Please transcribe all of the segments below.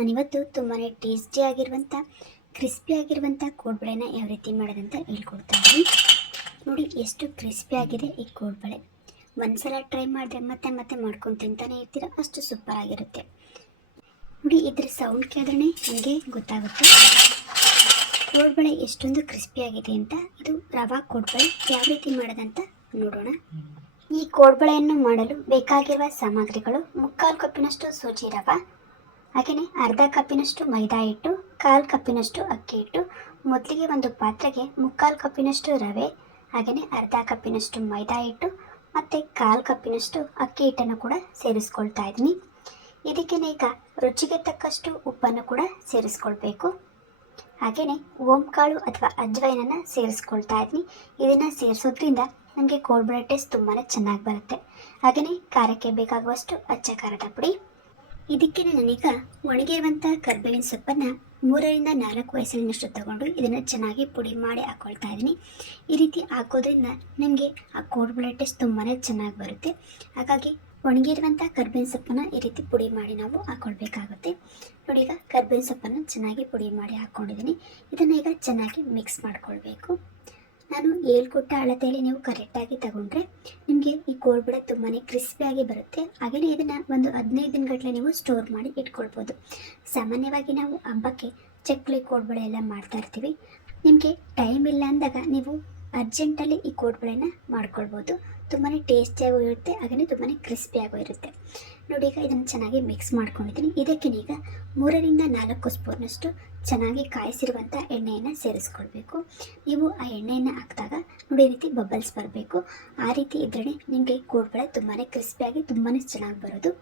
ನಾನಿವತ್ತು ತುಂಬಾ ಟೇಸ್ಟಿಯಾಗಿರುವಂಥ ಕ್ರಿಸ್ಪಿಯಾಗಿರುವಂಥ ಕೋಡ್ಬಳೆನ ಯಾವ ರೀತಿ ಮಾಡೋದಂತ ಹೇಳ್ಕೊಡ್ತಾ ಇದ್ದೀನಿ. ನೋಡಿ ಎಷ್ಟು ಕ್ರಿಸ್ಪಿಯಾಗಿದೆ ಈ ಕೋಡ್ಬಳೆ. ಒಂದ್ಸಲ ಟ್ರೈ ಮಾಡಿದ್ರೆ ಮತ್ತೆ ಮತ್ತೆ ಮಾಡ್ಕೊಂಡು ತಿಂತಾನೆ ಇರ್ತೀರ, ಅಷ್ಟು ಸೂಪರ್ ಆಗಿರುತ್ತೆ. ನೋಡಿ ಇದ್ರ ಸೌಂಡ್ ಕೇಳಿದ್ರೆ ನನಗೆ ಗೊತ್ತಾಗುತ್ತೆ ಕೋಡ್ಬಳೆ ಎಷ್ಟೊಂದು ಕ್ರಿಸ್ಪಿಯಾಗಿದೆ ಅಂತ. ಇದು ರವಾ ಕೋಡ್ಬಳೆ ಯಾವ ರೀತಿ ಮಾಡೋದಂತ ನೋಡೋಣ. ಈ ಕೋಡ್ಬಳೆಯನ್ನು ಮಾಡಲು ಬೇಕಾಗಿರುವ ಸಾಮಗ್ರಿಗಳು: 3/4 ಕಪ್ಪಿನಷ್ಟು ಸೂಜಿ ರವೆ, ಹಾಗೆಯೇ ಅರ್ಧ ಕಪ್ಪಿನಷ್ಟು ಮೈದಾ ಹಿಟ್ಟು, 1/4 ಕಪ್ಪಿನಷ್ಟು ಅಕ್ಕಿ ಹಿಟ್ಟು. ಮೊದಲಿಗೆ ಒಂದು ಪಾತ್ರೆಗೆ 3/4 ಕಪ್ಪಿನಷ್ಟು ರವೆ, ಹಾಗೆಯೇ ಅರ್ಧ ಕಪ್ಪಿನಷ್ಟು ಮೈದಾ ಹಿಟ್ಟು ಮತ್ತು 1/4 ಕಪ್ಪಿನಷ್ಟು ಅಕ್ಕಿ ಹಿಟ್ಟನ್ನು ಕೂಡ ಸೇರಿಸ್ಕೊಳ್ತಾ ಇದ್ದೀನಿ. ಇದಕ್ಕೆ ಈಗ ರುಚಿಗೆ ತಕ್ಕಷ್ಟು ಉಪ್ಪನ್ನು ಕೂಡ ಸೇರಿಸ್ಕೊಳ್ಬೇಕು. ಹಾಗೆಯೇ ಓಂಕಾಳು ಅಥವಾ ಅಜ್ವೈನನ್ನು ಸೇರಿಸ್ಕೊಳ್ತಾ ಇದ್ದೀನಿ. ಇದನ್ನು ಸೇರಿಸೋದ್ರಿಂದ ನಮಗೆ ಕೋಡ್ಬಳೆ ಟೇಸ್ಟ್ ತುಂಬಾ ಚೆನ್ನಾಗಿ ಬರುತ್ತೆ. ಹಾಗೆಯೇ ಖಾರಕ್ಕೆ ಬೇಕಾಗುವಷ್ಟು ಅಚ್ಚ ಖಾರದ ಪುಡಿ. ಇದಕ್ಕೆ ನಾನೀಗ ಒಣಗಿರುವಂಥ ಕರ್ಬೇವಿನ ಸೊಪ್ಪನ್ನು 3ರಿಂದ 4 ಎಸಳಿನಷ್ಟು ತಗೊಂಡು ಇದನ್ನು ಚೆನ್ನಾಗಿ ಪುಡಿ ಮಾಡಿ ಹಾಕ್ಕೊಳ್ತಾ ಇದ್ದೀನಿ. ಈ ರೀತಿ ಹಾಕೋದ್ರಿಂದ ನಮಗೆ ಆ ಕೋಡ್ಬಳೆ ಟೇಸ್ಟ್ ತುಂಬಾ ಚೆನ್ನಾಗಿ ಬರುತ್ತೆ. ಹಾಗಾಗಿ ಒಣಗಿರುವಂಥ ಕರ್ಬೇವಿನ ಸೊಪ್ಪನ್ನು ಈ ರೀತಿ ಪುಡಿ ಮಾಡಿ ನಾವು ಹಾಕ್ಕೊಳ್ಬೇಕಾಗುತ್ತೆ. ನೋಡಿ, ಈಗ ಕರ್ಬೇವಿನ ಸೊಪ್ಪನ್ನು ಚೆನ್ನಾಗಿ ಪುಡಿ ಮಾಡಿ ಹಾಕ್ಕೊಂಡಿದ್ದೀನಿ. ಇದನ್ನು ಈಗ ಚೆನ್ನಾಗಿ ಮಿಕ್ಸ್ ಮಾಡ್ಕೊಳ್ಬೇಕು. ನಾನು ಹೇಳ್ಕೊಟ್ಟ ಅಳತೆಯಲ್ಲಿ ನೀವು ಕರೆಕ್ಟಾಗಿ ತಗೊಂಡ್ರೆ ನಿಮಗೆ ಈ ಕೋಡ್ಬಳೆ ತುಂಬಾ ಕ್ರಿಸ್ಪಿಯಾಗಿ ಬರುತ್ತೆ. ಹಾಗೆಯೇ ಇದನ್ನು ಒಂದು 15 ದಿನಗಟ್ಟಲೆ ನೀವು ಸ್ಟೋರ್ ಮಾಡಿ ಇಟ್ಕೊಳ್ಬೋದು. ಸಾಮಾನ್ಯವಾಗಿ ನಾವು ಹಬ್ಬಕ್ಕೆ ಚಕ್ಕಲಿ ಕೋಡ್ಬಳೆ ಎಲ್ಲ ಮಾಡ್ತಾ ಇರ್ತೀವಿ. ನಿಮಗೆ ಟೈಮ್ ಇಲ್ಲ ಅಂದಾಗ ನೀವು ಅರ್ಜೆಂಟಲ್ಲಿ ಈ ಕೋಡ್ಬಳೆನ ಮಾಡ್ಕೊಳ್ಬೋದು. ತುಂಬಾ ಟೇಸ್ಟಿಯಾಗೂ ಇರುತ್ತೆ, ಹಾಗೆಯೇ ತುಂಬಾ ಕ್ರಿಸ್ಪಿಯಾಗೂ ಇರುತ್ತೆ. ನೋಡಿ, ಈಗ ಇದನ್ನು ಚೆನ್ನಾಗಿ ಮಿಕ್ಸ್ ಮಾಡ್ಕೊಂಡಿದ್ದೀನಿ. ಇದಕ್ಕೆ ಈಗ 3ರಿಂದ 4 ಸ್ಪೂನಷ್ಟು ಚೆನ್ನಾಗಿ ಕಾಯಿಸಿರುವಂಥ ಎಣ್ಣೆಯನ್ನು ಸೇರಿಸ್ಕೊಳ್ಬೇಕು. ನೀವು ಆ ಎಣ್ಣೆಯನ್ನು ಹಾಕಿದಾಗ ನೋಡಿ ಈ ರೀತಿ ಬಬಲ್ಸ್ ಬರಬೇಕು. ಆ ರೀತಿ ಇದ್ದರೆ ನಿಮಗೆ ಕೋಡ್ಬಳೆ ತುಂಬಾ ಕ್ರಿಸ್ಪಿಯಾಗಿ ತುಂಬಾ ಚೆನ್ನಾಗಿ ಬರೋದು.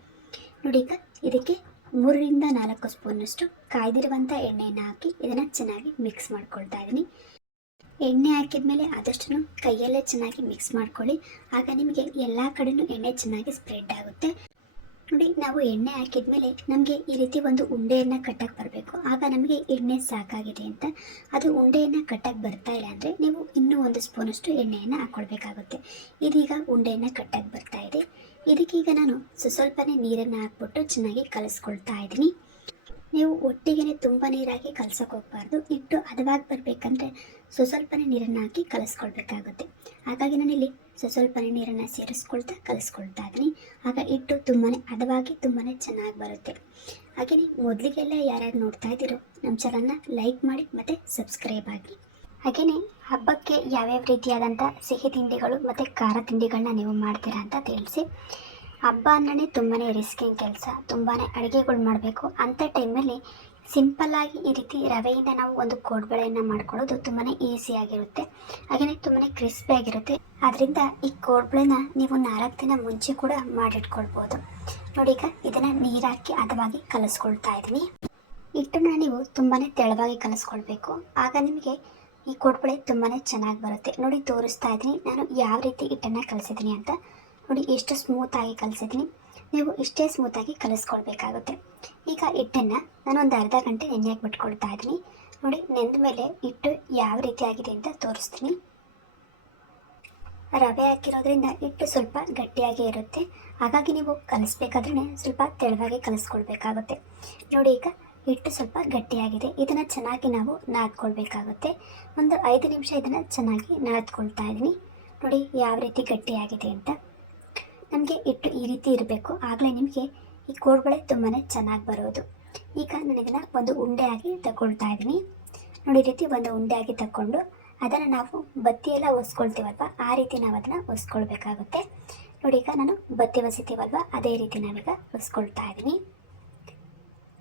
ನೋಡಿ, ಈಗ ಇದಕ್ಕೆ 3ರಿಂದ 4 ಸ್ಪೂನಷ್ಟು ಕಾಯ್ದಿರುವಂಥ ಎಣ್ಣೆಯನ್ನು ಹಾಕಿ ಇದನ್ನು ಚೆನ್ನಾಗಿ ಮಿಕ್ಸ್ ಮಾಡ್ಕೊಳ್ತಾ ಇದ್ದೀನಿ. ಎಣ್ಣೆ ಹಾಕಿದ ಮೇಲೆ ಆದಷ್ಟು ಕೈಯಲ್ಲೇ ಚೆನ್ನಾಗಿ ಮಿಕ್ಸ್ ಮಾಡ್ಕೊಳ್ಳಿ. ಆಗ ನಿಮಗೆ ಎಲ್ಲ ಕಡೆಯೂ ಎಣ್ಣೆ ಚೆನ್ನಾಗಿ ಸ್ಪ್ರೆಡ್ ಆಗುತ್ತೆ. ನೋಡಿ, ನಾವು ಎಣ್ಣೆ ಹಾಕಿದ ಮೇಲೆ ನಮಗೆ ಈ ರೀತಿ ಒಂದು ಉಂಡೆಯನ್ನು ಕಟ್ಟಕ್ಕೆ ಬರಬೇಕು. ಆಗ ನಮಗೆ ಎಣ್ಣೆ ಸಾಕಾಗಿದೆ ಅಂತ. ಅದು ಉಂಡೆಯನ್ನು ಕಟ್ಟಕ್ಕೆ ಬರ್ತಾ ಇಲ್ಲ ಅಂದರೆ ನೀವು ಇನ್ನೂ 1 ಸ್ಪೂನಷ್ಟು ಎಣ್ಣೆಯನ್ನು ಹಾಕ್ಕೊಳ್ಬೇಕಾಗುತ್ತೆ. ಇದೀಗ ಉಂಡೆಯನ್ನು ಕಟ್ಟಕ್ಕೆ ಬರ್ತಾ ಇದೆ. ಇದಕ್ಕೀಗ ನಾನು ಸ್ವಲ್ಪನೇ ನೀರನ್ನು ಹಾಕ್ಬಿಟ್ಟು ಚೆನ್ನಾಗಿ ಕಲಿಸ್ಕೊಳ್ತಾ ಇದ್ದೀನಿ. ನೀವು ಒಟ್ಟಿಗೆ ತುಂಬ ನೀರಾಗಿ ಕಲಸಕ್ಕೆ ಹೋಗಬಾರ್ದು. ಹಿಟ್ಟು ಹದವಾಗಿ ಬರಬೇಕಂದ್ರೆ ಸ್ವಲ್ಪನೇ ನೀರನ್ನು ಹಾಕಿ ಕಲಿಸ್ಕೊಳ್ಬೇಕಾಗುತ್ತೆ. ಹಾಗಾಗಿ ನಾನಿಲ್ಲಿ ಸ್ವಲ್ಪನೇ ನೀರನ್ನು ಸೇರಿಸ್ಕೊಳ್ತಾ ಕಲಿಸ್ಕೊಳ್ತಾ ಇದ್ದೀನಿ. ಆಗ ಹಿಟ್ಟು ತುಂಬಾ ಹದವಾಗಿ ತುಂಬಾ ಚೆನ್ನಾಗಿ ಬರುತ್ತೆ. ಹಾಗೆಯೇ ಮೊದಲಿಗೆಲ್ಲ ಯಾರ್ಯಾರು ನೋಡ್ತಾ ಇದ್ದೀರೋ ನಮ್ಮ ಚಾನಲ್ನ ಲೈಕ್ ಮಾಡಿ ಮತ್ತು ಸಬ್ಸ್ಕ್ರೈಬ್ ಆಗಿ. ಹಾಗೆಯೇ ಹಬ್ಬಕ್ಕೆ ಯಾವ್ಯಾವ ರೀತಿಯಾದಂಥ ಸಿಹಿ ತಿಂಡಿಗಳು ಮತ್ತು ಖಾರ ತಿಂಡಿಗಳನ್ನ ನೀವು ಮಾಡ್ತೀರಾ ಅಂತ ತಿಳಿಸಿ. ಹಬ್ಬ ಅಂದ್ರೆ ತುಂಬಾ ರಿಸ್ಕಿಂಗ್ ಕೆಲಸ, ತುಂಬಾ ಅಡುಗೆಗಳು ಮಾಡಬೇಕು. ಅಂಥ ಟೈಮಲ್ಲಿ ಸಿಂಪಲ್ಲಾಗಿ ಈ ರೀತಿ ರವೆಯಿಂದ ನಾವು ಒಂದು ಕೋಡ್ಬಳೆಯನ್ನು ಮಾಡ್ಕೊಳ್ಳೋದು ತುಂಬಾ ಈಸಿಯಾಗಿರುತ್ತೆ. ಹಾಗೆಯೇ ತುಂಬಾ ಕ್ರಿಸ್ಪಿಯಾಗಿರುತ್ತೆ. ಆದ್ದರಿಂದ ಈ ಕೋಡ್ಬಳೆನ ನೀವು 4 ದಿನ ಮುಂಚೆ ಕೂಡ ಮಾಡಿಟ್ಕೊಳ್ಬೋದು. ನೋಡಿ, ಈಗ ಇದನ್ನು ನೀರು ಹಾಕಿ ಹದವಾಗಿ ಕಲಿಸ್ಕೊಳ್ತಾ ಇದ್ದೀನಿ. ಹಿಟ್ಟನ್ನು ನೀವು ತುಂಬಾ ತೆಳುವಾಗಿ ಕಲಿಸ್ಕೊಳ್ಬೇಕು. ಆಗ ನಿಮಗೆ ಈ ಕೋಡ್ಬಳೆ ತುಂಬಾ ಚೆನ್ನಾಗಿ ಬರುತ್ತೆ. ನೋಡಿ, ತೋರಿಸ್ತಾ ಇದ್ದೀನಿ ನಾನು ಯಾವ ರೀತಿ ಹಿಟ್ಟನ್ನು ಕಲಿಸಿದ್ದೀನಿ ಅಂತ. ನೋಡಿ, ಎಷ್ಟು ಸ್ಮೂತಾಗಿ ಕಲಿಸಿದ್ದೀನಿ. ನೀವು ಇಷ್ಟೇ ಸ್ಮೂತಾಗಿ ಕಲಿಸ್ಕೊಳ್ಬೇಕಾಗುತ್ತೆ. ಈಗ ಹಿಟ್ಟನ್ನು ನಾನು ಒಂದು ಅರ್ಧ ಗಂಟೆ ನೆನೆಯಕ್ಕೆ ಬಿಟ್ಕೊಳ್ತಾ ಇದ್ದೀನಿ. ನೋಡಿ, ನೆಂದ ಮೇಲೆ ಹಿಟ್ಟು ಯಾವ ರೀತಿ ಆಗಿದೆ ಅಂತ ತೋರಿಸ್ತೀನಿ. ರವೆ ಹಾಕಿರೋದ್ರಿಂದ ಹಿಟ್ಟು ಸ್ವಲ್ಪ ಗಟ್ಟಿಯಾಗೇ ಇರುತ್ತೆ. ಹಾಗಾಗಿ ನೀವು ಕಲಿಸ್ಬೇಕಾದ್ರೆ ಸ್ವಲ್ಪ ತೆಳುವಾಗಿ ಕಲಿಸ್ಕೊಳ್ಬೇಕಾಗುತ್ತೆ. ನೋಡಿ, ಈಗ ಹಿಟ್ಟು ಸ್ವಲ್ಪ ಗಟ್ಟಿಯಾಗಿದೆ. ಇದನ್ನು ಚೆನ್ನಾಗಿ ನಾವು ನಾದ್ಕೊಳ್ಬೇಕಾಗುತ್ತೆ. ಒಂದು 5 ನಿಮಿಷ ಇದನ್ನು ಚೆನ್ನಾಗಿ ನಾದ್ಕೊಳ್ತಾ ಇದ್ದೀನಿ. ನೋಡಿ ಯಾವ ರೀತಿ ಗಟ್ಟಿಯಾಗಿದೆ ಅಂತ. ನಮಗೆ ಹಿಟ್ಟು ಈ ರೀತಿ ಇರಬೇಕು, ಆಗಲೇ ನಿಮಗೆ ಈ ಕೋಡ್ಬಳೆ ತುಂಬಾ ಚೆನ್ನಾಗಿ ಬರೋದು. ಈಗ ನಾನು ಇದನ್ನು ಒಂದು ಉಂಡೆಯಾಗಿ ತಗೊಳ್ತಾ ಇದ್ದೀನಿ. ನೋಡಿ, ಈ ರೀತಿ ಒಂದು ಉಂಡೆಯಾಗಿ ತಗೊಂಡು ಅದನ್ನು ನಾವು ಬತ್ತಿ ಎಲ್ಲ ಒಸ್ಕೊಳ್ತೀವಲ್ವ, ಆ ರೀತಿ ನಾವು ಅದನ್ನು ಒಸ್ಕೊಳ್ಬೇಕಾಗುತ್ತೆ. ನೋಡಿ, ಈಗ ನಾನು ಬತ್ತಿ ಒಸಿತೀವಲ್ವ ಅದೇ ರೀತಿ ನಾವೀಗ ಒಸ್ಕೊಳ್ತಾ ಇದ್ದೀನಿ.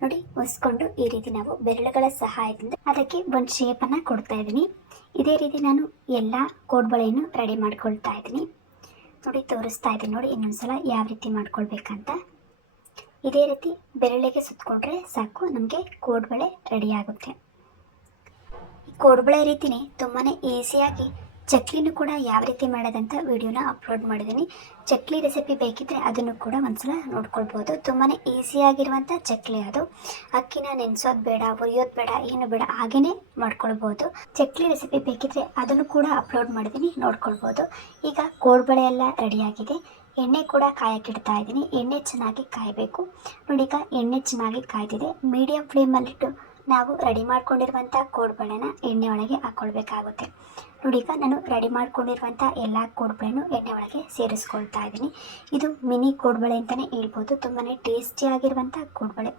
ನೋಡಿ, ಒಸ್ಕೊಂಡು ಈ ರೀತಿ ನಾವು ಬೆರಳುಗಳ ಸಹಾಯದಿಂದ ಅದಕ್ಕೆ ಒಂದು ಶೇಪನ್ನು ಕೊಡ್ತಾ ಇದ್ದೀನಿ. ಇದೇ ರೀತಿ ನಾನು ಎಲ್ಲ ಕೋಡ್ಬಳೆಯನ್ನು ರೆಡಿ ಮಾಡ್ಕೊಳ್ತಾ ಇದ್ದೀನಿ. ನೋಡಿ, ತೋರಿಸ್ತಾ ಇದ್ದೀನಿ. ನೋಡಿ, ಇನ್ನೊಂದ್ಸಲ ಯಾವ ರೀತಿ ಮಾಡ್ಕೊಳ್ಬೇಕಂತ. ಇದೇ ರೀತಿ ಬೆರಳಿಗೆ ಸುತ್ತಕೊಂಡ್ರೆ ಸಾಕು, ನಮಗೆ ಕೋಡ್ಬಳೆ ರೆಡಿ ಆಗುತ್ತೆ. ಈ ಕೋಡ್ಬಳೆ ರೀತಿನೇ ತುಂಬಾ ಈಸಿಯಾಗಿ ಚಕ್ಲಿನೂ ಕೂಡ ಯಾವ ರೀತಿ ಮಾಡೋದಂತ ವಿಡಿಯೋನ ಅಪ್ಲೋಡ್ ಮಾಡಿದ್ದೀನಿ. ಚಕ್ಲಿ ರೆಸಿಪಿ ಬೇಕಿದ್ದರೆ ಅದನ್ನು ಕೂಡ ಒಂದ್ಸಲ ನೋಡ್ಕೊಳ್ಬೋದು. ತುಂಬಾ ಈಸಿಯಾಗಿರುವಂಥ ಚಕ್ಲಿ ಅದು. ಅಕ್ಕಿನ ನೆನೆಸೋದು ಬೇಡ, ಹುರಿಯೋದು ಬೇಡ, ಏನು ಬೇಡ, ಹಾಗೇ ಮಾಡ್ಕೊಳ್ಬೋದು. ಚಕ್ಲಿ ರೆಸಿಪಿ ಬೇಕಿದ್ದರೆ ಅದನ್ನು ಕೂಡ ಅಪ್ಲೋಡ್ ಮಾಡಿದ್ದೀನಿ, ನೋಡ್ಕೊಳ್ಬೋದು. ಈಗ ಕೋಡ್ಬಳೆ ಎಲ್ಲ ರೆಡಿಯಾಗಿದೆ. ಎಣ್ಣೆ ಕೂಡ ಕಾಯಕ್ಕಿಡ್ತಾ ಇದ್ದೀನಿ. ಎಣ್ಣೆ ಚೆನ್ನಾಗಿ ಕಾಯಬೇಕು. ನೋಡಿ ಈಗ ಎಣ್ಣೆ ಚೆನ್ನಾಗಿ ಕಾಯ್ದಿದೆ. ಮೀಡಿಯಂ ಫ್ಲೇಮಲ್ಲಿಟ್ಟು ನಾವು ರೆಡಿ ಮಾಡ್ಕೊಂಡಿರುವಂಥ ಕೋಡ್ಬಳೆನ ಎಣ್ಣೆ ಒಳಗೆ ಹಾಕ್ಕೊಳ್ಬೇಕಾಗುತ್ತೆ. ನೋಡಿ ಈಗ ನಾನು ರೆಡಿ ಮಾಡ್ಕೊಂಡಿರುವಂಥ ಎಲ್ಲ ಕೋಡ್ಬಳೆನೂ ಎಣ್ಣೆ ಒಳಗೆ ಸೇರಿಸ್ಕೊಳ್ತಾ ಇದ್ದೀನಿ. ಇದು ಮಿನಿ ಕೋಡ್ಬಳೆ ಅಂತಲೇ ಹೇಳ್ಬೋದು. ತುಂಬಾ ಟೇಸ್ಟಿಯಾಗಿರುವಂಥ ಕೋಡ್ಬಳೆ,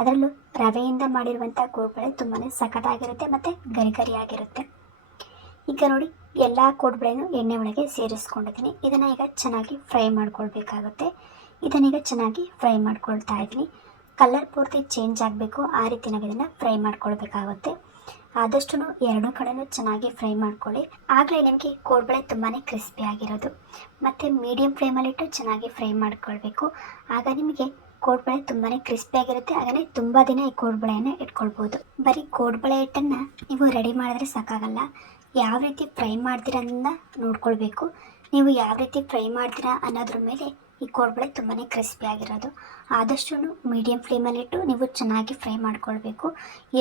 ಅದರಲ್ಲೂ ರವೆಯಿಂದ ಮಾಡಿರುವಂಥ ಕೋಡ್ಬಳೆ ತುಂಬಾ ಸಖತ್ತಾಗಿರುತ್ತೆ ಮತ್ತು ಗರಿಗರಿಯಾಗಿರುತ್ತೆ. ಈಗ ನೋಡಿ ಎಲ್ಲ ಕೋಡ್ಬಳೆನೂ ಎಣ್ಣೆ ಒಳಗೆ ಸೇರಿಸ್ಕೊಂಡಿದ್ದೀನಿ. ಇದನ್ನು ಈಗ ಚೆನ್ನಾಗಿ ಫ್ರೈ ಮಾಡ್ಕೊಳ್ಬೇಕಾಗುತ್ತೆ. ಇದನ್ನೀಗ ಚೆನ್ನಾಗಿ ಫ್ರೈ ಮಾಡ್ಕೊಳ್ತಾ ಇದ್ದೀನಿ. ಕಲರ್ ಪೂರ್ತಿ ಚೇಂಜ್ ಆಗಬೇಕು, ಆ ರೀತಿ ನಾವು ಇದನ್ನು ಫ್ರೈ ಮಾಡ್ಕೊಳ್ಬೇಕಾಗುತ್ತೆ. ಆದಷ್ಟು ಎರಡೂ ಕಡೆನೂ ಚೆನ್ನಾಗಿ ಫ್ರೈ ಮಾಡ್ಕೊಳ್ಳಿ, ಆಗಲೇ ನಿಮಗೆ ಕೋಡ್ಬಳೆ ತುಂಬಾ ಕ್ರಿಸ್ಪಿ ಆಗಿರೋದು. ಮತ್ತು ಮೀಡಿಯಂ ಫ್ಲೇಮಲ್ಲಿಟ್ಟು ಚೆನ್ನಾಗಿ ಫ್ರೈ ಮಾಡ್ಕೊಳ್ಬೇಕು, ಆಗ ನಿಮಗೆ ಕೋಡ್ಬಳೆ ತುಂಬಾ ಕ್ರಿಸ್ಪಿಯಾಗಿರುತ್ತೆ. ಹಾಗೆಯೇ ತುಂಬ ದಿನ ಈ ಕೋಡ್ಬಳೆಯನ್ನು ಇಟ್ಕೊಳ್ಬೋದು. ಬರೀ ಕೋಡ್ಬಳೆ ಹಿಟ್ಟನ್ನು ನೀವು ರೆಡಿ ಮಾಡಿದ್ರೆ ಸಾಕಾಗಲ್ಲ, ಯಾವ ರೀತಿ ಫ್ರೈ ಮಾಡ್ತೀರಾ ಅನ್ನೋದನ್ನ ನೋಡ್ಕೊಳ್ಬೇಕು. ನೀವು ಯಾವ ರೀತಿ ಫ್ರೈ ಮಾಡ್ತೀರಾ ಅನ್ನೋದ್ರ ಮೇಲೆ ಈ ಕೋಡ್ಬಳೆ ತುಂಬಾ ಕ್ರಿಸ್ಪಿಯಾಗಿರೋದು. ಆದಷ್ಟು ಮೀಡಿಯಂ ಫ್ಲೇಮಲ್ಲಿಟ್ಟು ನೀವು ಚೆನ್ನಾಗಿ ಫ್ರೈ ಮಾಡ್ಕೊಳ್ಬೇಕು.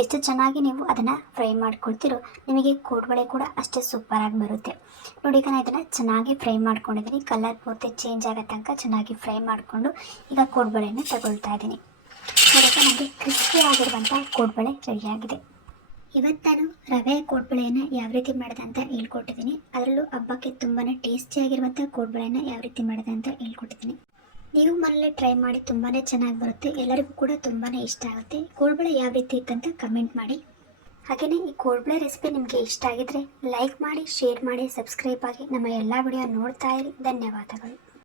ಎಷ್ಟು ಚೆನ್ನಾಗಿ ನೀವು ಅದನ್ನು ಫ್ರೈ ಮಾಡ್ಕೊಳ್ತೀರೋ ನಿಮಗೆ ಕೋಡ್ಬಳೆ ಕೂಡ ಅಷ್ಟೇ ಸೂಪರಾಗಿ ಬರುತ್ತೆ. ನೋಡಿ ಈಗ ನಾನು ಇದನ್ನು ಚೆನ್ನಾಗಿ ಫ್ರೈ ಮಾಡ್ಕೊಂಡಿದ್ದೀನಿ. ಕಲರ್ ಪೂರ್ತಿ ಚೇಂಜ್ ಆಗೋ ತನಕ ಚೆನ್ನಾಗಿ ಫ್ರೈ ಮಾಡಿಕೊಂಡು ಈಗ ಕೋಡ್ಬಳೆಯನ್ನು ತಗೊಳ್ತಾ ಇದ್ದೀನಿ. ನೋಡೋಕೆ ನನಗೆ ಕ್ರಿಸ್ಪಿ ಆಗಿರುವಂಥ ಕೋಡ್ಬಳೆ ರೆಡಿಯಾಗಿದೆ. ಇವತ್ತು ನಾನು ರವೆ ಕೋಡ್ಬಳೆಯನ್ನು ಯಾವ ರೀತಿ ಮಾಡಿದೆ ಅಂತ ಹೇಳ್ಕೊಟ್ಟಿದ್ದೀನಿ. ಅದರಲ್ಲೂ ಹಬ್ಬಕ್ಕೆ ತುಂಬಾ ಟೇಸ್ಟಿಯಾಗಿರುವಂಥ ಕೋಡ್ಬಳೆಯನ್ನು ಯಾವ ರೀತಿ ಮಾಡಿದೆ ಅಂತ ಹೇಳ್ಕೊಟ್ಟಿದ್ದೀನಿ. ನೀವು ಮನೇಲೆ ಟ್ರೈ ಮಾಡಿ, ತುಂಬಾ ಚೆನ್ನಾಗಿ ಬರುತ್ತೆ. ಎಲ್ಲರಿಗೂ ಕೂಡ ತುಂಬಾ ಇಷ್ಟ ಆಗುತ್ತೆ. ಕೋಡ್ಬಳೆ ಯಾವ ರೀತಿ ಇತ್ತಂತ ಕಮೆಂಟ್ ಮಾಡಿ. ಹಾಗೆಯೇ ಈ ಕೋಡ್ಬಳೆ ರೆಸಿಪಿ ನಿಮಗೆ ಇಷ್ಟ ಆಗಿದ್ರೆ ಲೈಕ್ ಮಾಡಿ, ಶೇರ್ ಮಾಡಿ, ಸಬ್ಸ್ಕ್ರೈಬ್ ಆಗಿ ನಮ್ಮ ಎಲ್ಲ ವಿಡಿಯೋ ನೋಡ್ತಾ ಇರಿ. ಧನ್ಯವಾದಗಳು.